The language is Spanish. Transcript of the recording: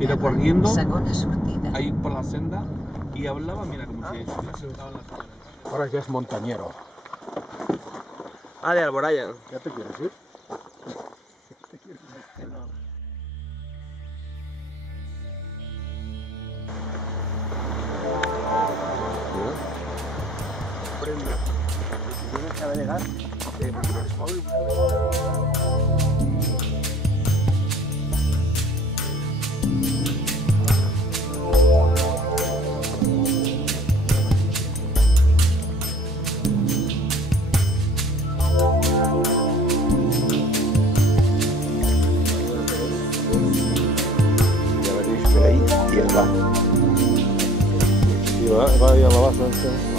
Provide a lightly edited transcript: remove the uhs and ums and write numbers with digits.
Iba corriendo ahí por la senda y hablaba, mira, como si estuviera sentado en la silla. Ahora ya es montañero. Ah, de Alboraya. ¿Ya te quieres ir? Acaba de llegar. Ya veréis que ahí y él va. Y va y a la base.